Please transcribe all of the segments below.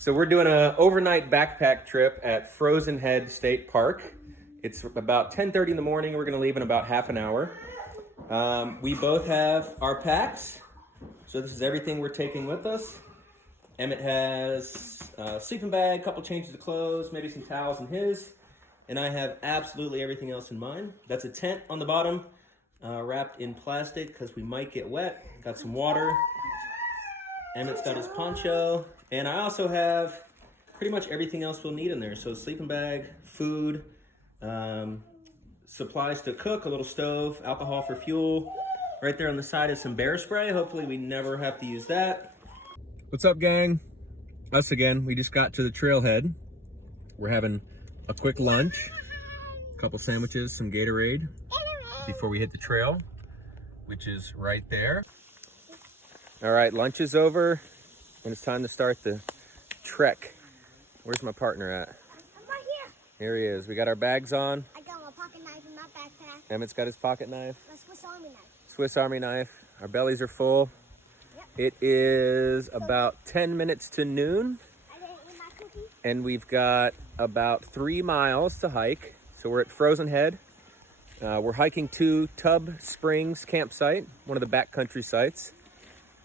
So we're doing an overnight backpack trip at Frozen Head State Park. It's about 10:30 in the morning. We're going to leave in about half an hour. We both have our packs. So this is everything we're taking with us. Emmett has a sleeping bag, a couple changes of clothes, maybe some towels in his. And I have absolutely everything else in mine. That's a tent on the bottom, wrapped in plastic because we might get wet. Got some water. Emmett's got his poncho. And I also have pretty much everything else we'll need in there. So sleeping bag, food, supplies to cook, a little stove, alcohol for fuel. Right there on the side is some bear spray. Hopefully we never have to use that. What's up, gang? Us again. We just got to the trailhead. We're having a quick lunch, a couple sandwiches, some Gatorade before we hit the trail, which is right there. All right, lunch is over and it's time to start the trek. Where's my partner at? I'm right here. Here he is. We got our bags on. I got my pocket knife in my backpack. Emmett's got his pocket knife. My Swiss Army knife. Swiss Army knife. Our bellies are full. Yep. It is about 10 minutes to noon. I didn't eat my cookie. And we've got about 3 miles to hike. So we're at Frozen Head. We're hiking to Tub Springs campsite, one of the backcountry sites.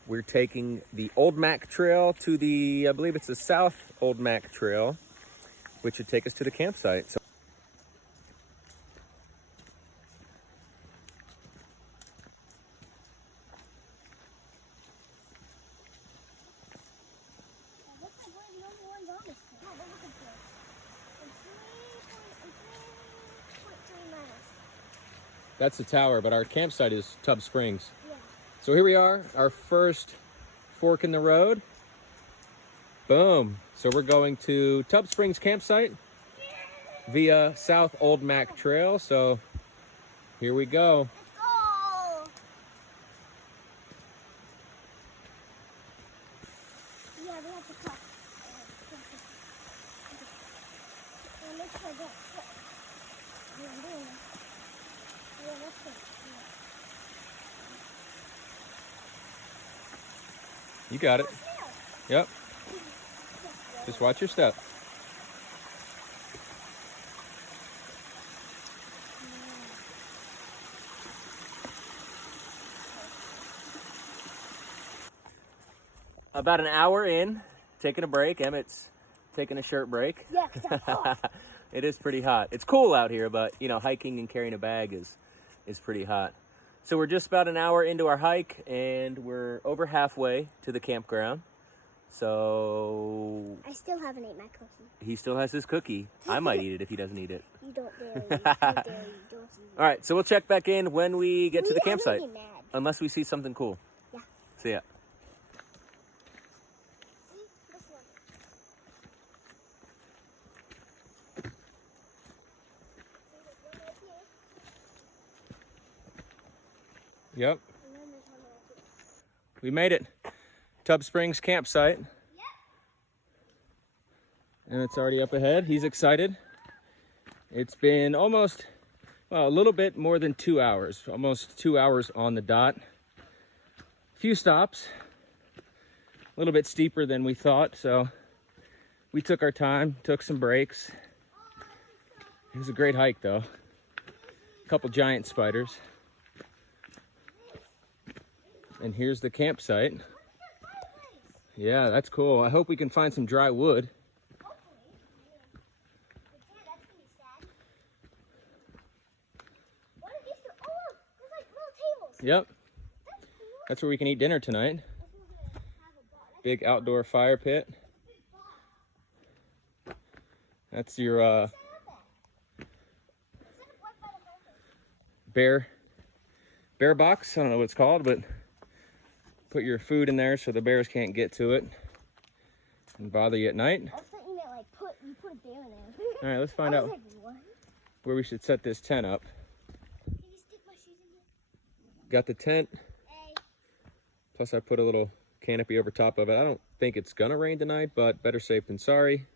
We're taking the Old Mac Trail to the, I believe it's the South Old Mac Trail, which would take us to the campsite. So It looks like we're the only ones on this trip. No, we're looking for it. In 3.3 miles. that's the tower, but our campsite is Tub Springs. Yeah. So here we are, our first fork in the road. Boom. So we're going to Tub Springs campsite via South Old Mac Trail. So here we go. Let's go! Yeah, we have to cut. Make sure I don't slip. Yeah, I'm doing it. Yeah, that's good. You got it. Yeah. Yep. Just watch your step. About an hour in, taking a break. Emmett's taking a shirt break. Yeah, 'cause I'm hot. It is pretty hot. It's cool out here, but you know, hiking and carrying a bag is pretty hot. So we're just about an hour into our hike and we're over halfway to the campground. So I still haven't ate my cookie. he still has his cookie. I might eat it if he doesn't eat it. You don't dare eat. How dare you? Don't eat. All right, so we'll check back in when we get to the I'm campsite. really mad. Unless we see something cool. Yeah. See ya. See? This one. See, there's one right here, Yep. and then there's one right here. We made it. Tub Springs campsite. Yep. And it's already up ahead. He's excited. It's been almost, well, a little bit more than 2 hours. Almost 2 hours on the dot. Few stops. A little bit steeper than we thought, so we took our time, took some breaks. It was a great hike though. A couple giant spiders. And here's the campsite. Yeah, that's cool. I hope we can find some dry wood. Yep. That's where we can eat dinner tonight. Big outdoor fire pit. That's your bear box. I don't know what it's called, but put your food in there so the bears can't get to it and bother you at night. I was thinking that like you put a bear in there. All right, let's find out Like, what? where we should set this tent up. Can you stick my shoes in here? Got the tent, Hey. plus I put a little canopy over top of it. I don't think it's gonna rain tonight, but better safe than sorry.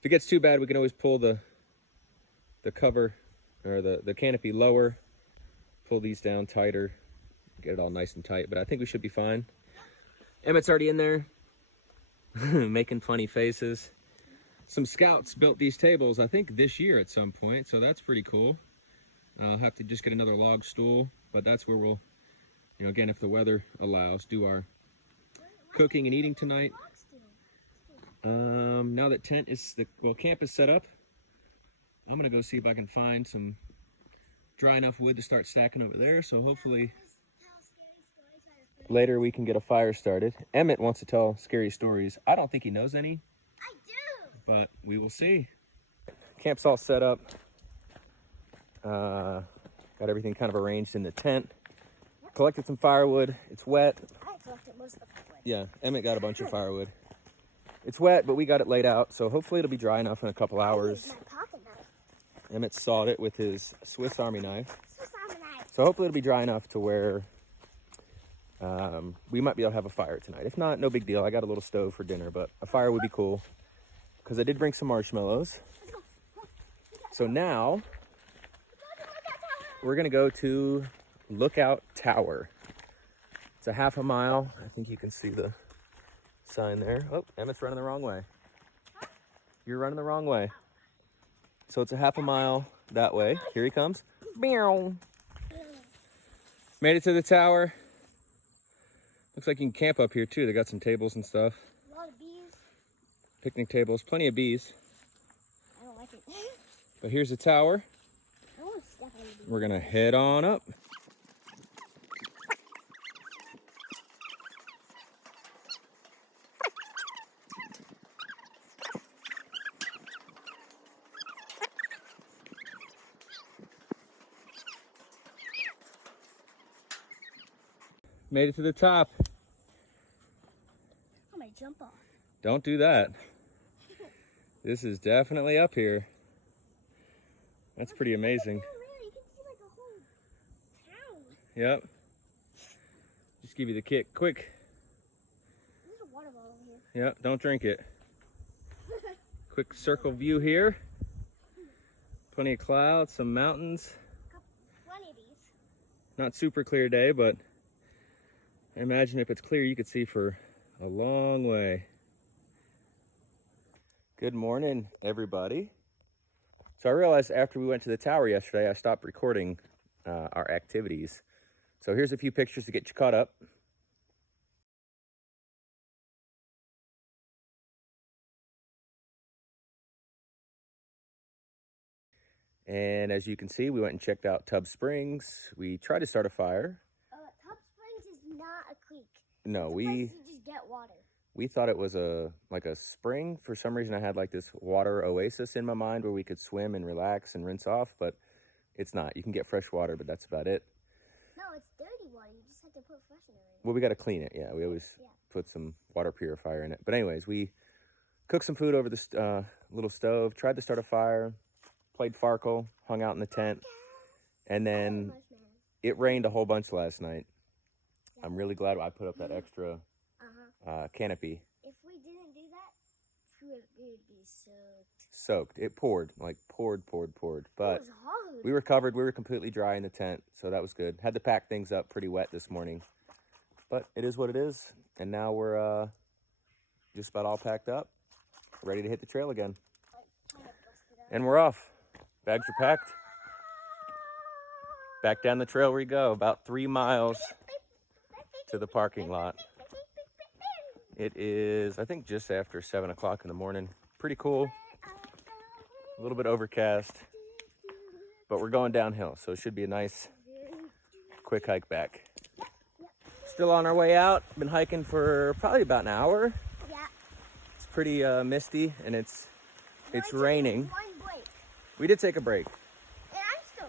If it gets too bad, we can always pull the cover or the canopy lower, pull these down tighter, get it all nice and tight, but I think we should be fine. Emmett's already in there. making funny faces. Some scouts built these tables, I think this year at some point, so that's pretty cool. I'll have to just get another log stool, but that's where we'll, you know, again, if the weather allows, do our cooking and eating tonight. Now that camp is set up, I'm gonna go see if I can find some dry enough wood to start stacking over there, so hopefully later we can get a fire started. Emmett wants to tell scary stories. I don't think he knows any. I do. But we will see. Camp's all set up. Got everything kind of arranged in the tent. Collected some firewood. It's wet. I collected most of the firewood. Yeah, Emmett got a bunch of firewood. It's wet, but we got it laid out, so hopefully it'll be dry enough in a couple hours. My pocket knife. Emmett sawed it with his Swiss Army knife. Swiss Army knife. So hopefully it'll be dry enough to where we might be able to have a fire tonight. If not, no big deal. I got a little stove for dinner, but a fire would be cool. Because I did bring some marshmallows. So now, we're going to go to Lookout Tower. It's a half a mile. I think you can see the sign there. Oh, Emmett's running the wrong way. You're running the wrong way. So it's a half a mile that way. Here he comes. Meow. Made it to the tower. Looks like you can camp up here too. They got some tables and stuff. A lot of bees. Picnic tables, plenty of bees. I don't like it. But here's the tower. I want to step on the bee. We're gonna head on up. Made it to the top. I'm going to jump off. Don't do that. This is definitely up here. That's pretty amazing. You can see like a whole town. Yep. Just give you the kick. Quick. There's a water bottle here. Yep, don't drink it. Quick circle view here. Plenty of clouds, some mountains. Plenty of bees. Not super clear day, but I imagine if it's clear, you could see for a long way. Good morning, everybody. So I realized after we went to the tower yesterday, I stopped recording our activities. So here's a few pictures to get you caught up. And as you can see, we went and checked out Tubb Springs. We tried to start a fire. Tubb Springs is not a creek. No, It's a place you just get water. we thought it was like a spring. For some reason, I had like this water oasis in my mind where we could swim and relax and rinse off, but it's not. You can get fresh water, but that's about it. No, it's dirty water. You just have to put freshener in it. Well, we got to clean it. Yeah, we always put some water purifier in it. But anyways, we cooked some food over the little stove, tried to start a fire, played Farkle, hung out in the tent, and then it rained a whole bunch last night. I'm really glad I put up that extra canopy. If we didn't do that, we would be soaked. Soaked. It poured, like poured. But It was hard. we were covered. We were completely dry in the tent, so that was good. Had to pack things up pretty wet this morning. But it is what it is. And now we're just about all packed up, ready to hit the trail again. And we're off. Bags are packed. Back down the trail we go, about 3 miles to the parking lot. It is, I think, just after 7 o'clock in the morning. Pretty cool. A little bit overcast, but we're going downhill, so it should be a nice, quick hike back. Still on our way out. Been hiking for probably about an hour. Yeah. It's pretty misty, and it's raining. One break. We did take a break. And I'm still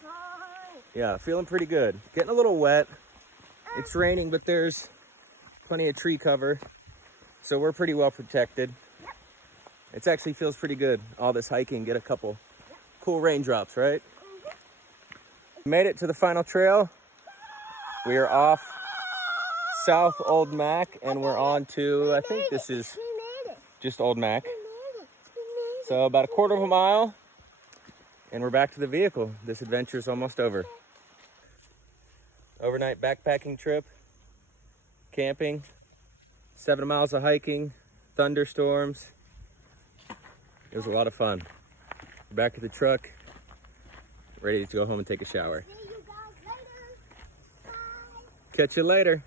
fine. Yeah, feeling pretty good. Getting a little wet. It's raining, but there's plenty of tree cover, so we're pretty well protected. Yep. It actually feels pretty good, all this hiking, get a couple cool raindrops, right? Made it to the final trail. We are off South Old Mac, and we're on to, I think this is We made it. just Old Mac. We made it. We made it. So about a quarter of a mile, and we're back to the vehicle. This adventure is almost over. Overnight backpacking trip, camping, 7 miles of hiking, thunderstorms. It was a lot of fun. We're back at the truck, ready to go home and take a shower. See you guys later. Bye. Catch you later.